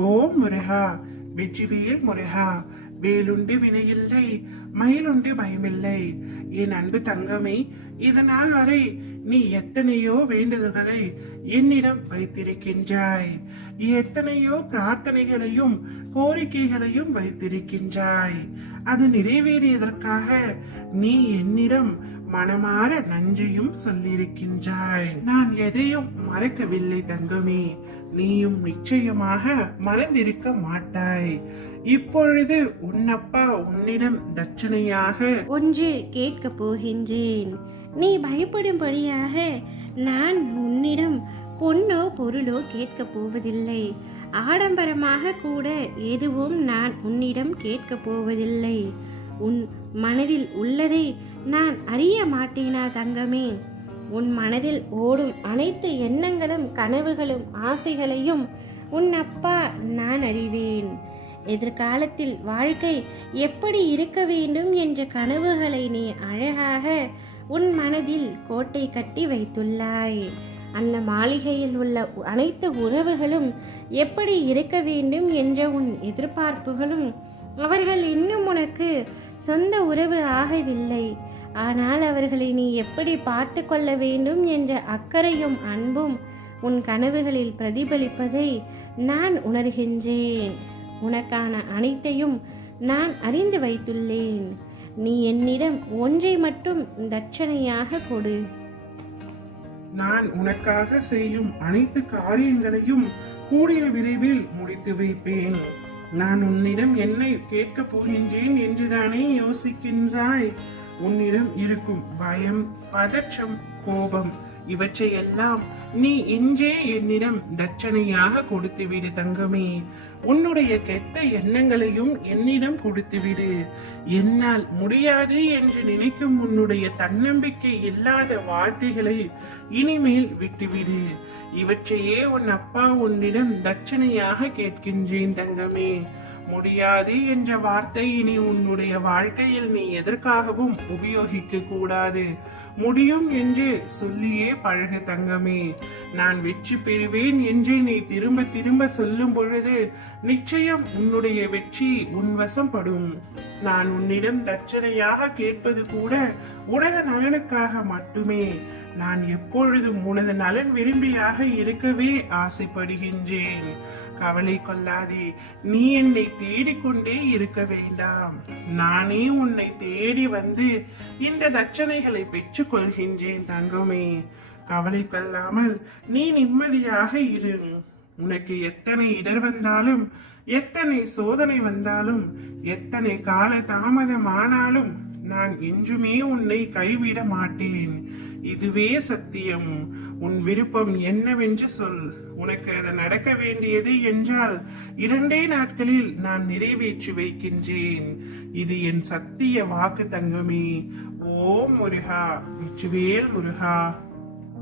ஓம் முருகா, வெற்றிவேல் முருகா. வேலுண்டு வினையில்லை, மயிலுண்டு பயமில்லை. என் அன்பு தங்கமே, இதனால் வரை நீ எத்தனையோ வேண்டுதல்களை என்னிடம் வைத்திருக்கின்றாய். எத்தனையோ பிரார்த்தனைகளையும் கோரிக்கைகளையும் வைத்திருக்கின்றாய். அது நிறைவேறியதற்காக நீ என்னிடம் மனமாற நன்றியும் சொல்லியிருக்கின்றாய். நான் எதையும் மறக்கவில்லை தங்கமே. நீயும் நிச்சயமாக மறந்திருக்க மாட்டாய். இப்பொழுது உன்னப்பா உன்னிடம் தட்சணையாக ஒன்று கேட்க போகின்றேன். நீ பயப்படும்படியாக நான் உன்னிடம் பொன்னோ பொருளோ கேட்கப் போவதில்லை. ஆடம்பரமாக கூட எதுவும் நான் உன்னிடம் கேட்கப் போவதில்லை. உன் மனதில் உள்ளதை நான் அறிய மாட்டேனா தங்கமே? உன் மனதில் ஓடும் அனைத்து எண்ணங்களும் கனவுகளும் ஆசைகளையும் உன் அப்பா நான் அறிவேன். எதிர்காலத்தில் வாழ்க்கை எப்படி இருக்க வேண்டும் என்ற கனவுகளை நீ அழகாக உன் மனதில் கோட்டை கட்டி வைத்துள்ளாய். அந்த மாளிகையில் உள்ள அனைத்து உறவுகளும் எப்படி இருக்க வேண்டும் என்ற உன் எதிர்பார்ப்புகளும் அவர்கள் இன்னும் உனக்கு சொந்த உறவு ஆகவில்லை. ஆனால் அவர்களை நீ எப்படி பார்த்து கொள்ள வேண்டும் என்ற அக்கறையும் அன்பும் உன் கனவுகளில் பிரதிபலிப்பதை நான் உணர்கின்றேன். உனக்கான அனைத்தையும் நான் அறிந்து வைத்துள்ளேன். நீ என்னிடம் ஒன்றை மட்டும் தட்சணையாக கொடு. நான் உனக்காக செய்யும் அனைத்து காரியங்களையும் கூடிய விரைவில் முடித்து வைப்பேன். நான் உன்னிடம் என்னை கேட்கப் போகின்றேன் என்றுதானே யோசிக்கின்றாய்? உன்னிடம் இருக்கும் பயம், பதற்றம், கோபம் இவற்றையெல்லாம் நீ இன்றே என்னிடம் தட்சணையாக கொடுத்துவிடு தங்கமே. உன்னுடைய கெட்ட எண்ணங்களையும் என்னிடம் கொடுத்துவிடு. என்னால் முடியாது என்று நினைக்கும் உன்னுடைய தன்னம்பிக்கை இல்லாத வார்த்தைகளை இனிமேல் விட்டுவிடு. இவற்றையே உன் அப்பா உன்னிடம் தட்சணையாக கேட்கின்றேன் தங்கமே. முடியாது என்ற வார்த்தை இனி உன்னுடைய வாழ்க்கையில் நீ எதற்காகவும் உபயோகிக்க கூடாது. முடியும் என்று சொல்லியே பழகு தங்கமே. நான் வெற்றி பெறுவேன் என்று நீ திரும்ப திரும்ப சொல்லும் பொழுது நிச்சயம் உன்னுடைய வெற்றி உன் வசப்படும். நான் உன்னிடம் தட்சணையாக கேட்பது கூட உனது நலனுக்காக மட்டுமே. நான் எப்பொழுதும் உனது நலன் விரும்பியாக இருக்கவே ஆசைப்படுகின்றேன். கவலை கொள்ளாதே. நீ என்னை தேடிக்கொண்டே இருக்க வேண்டாம். நானே உன்னை தேடி வந்து இந்த தட்சணைகளை பெற்றுக் கொள்கின்றேன் தங்கமே. கவலை கொள்ளாமல் நீ நிம்மதியாக இரு. உனக்கு எத்தனை இடர் வந்தாலும், எத்தனை சோதனை வந்தாலும், எத்தனை கால தாமதமானாலும் நான் என்றுமே உன்னை கைவிட மாட்டேன். இதுவே சத்தியம். உன் விருப்பம் என்னவென்று சொல். உனக்கு அது நடக்க வேண்டியது என்றால் 2 நாட்களில் நான் நிறைவேற்றி வைக்கின்றேன். இது என் சத்திய வாக்கு தங்கமே. ஓம் முருகா, வெற்றிவேல் முருகா.